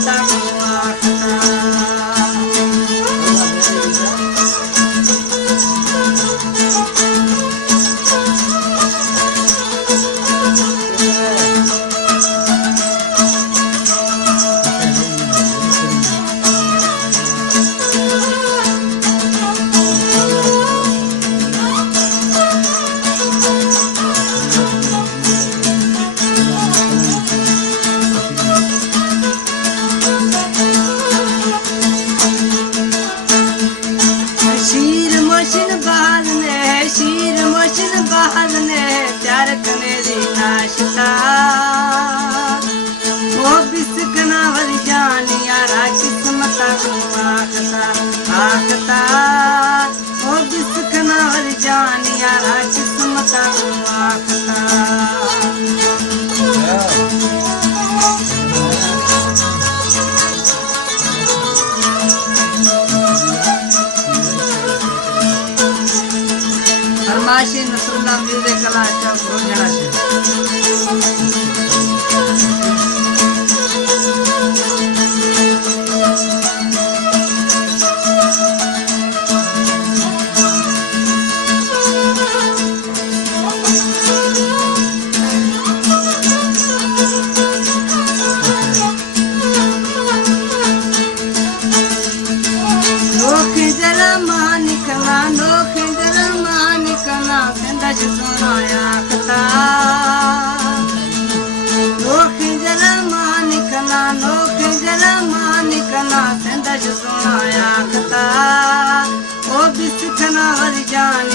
किस्मत प्यार कनेरी नाश्ता वो बिस्कना वर जान यारा किस्मत आखता आखता वो बिस्कना वर जान यारा किस्मत आखता फरमाशी नसरुल्लाह म्यूजिक कला रोजाना से संदश सुनाया कथा नोख जला मानिकना संदश सुनाया कथा ओ बिस्कना वर जान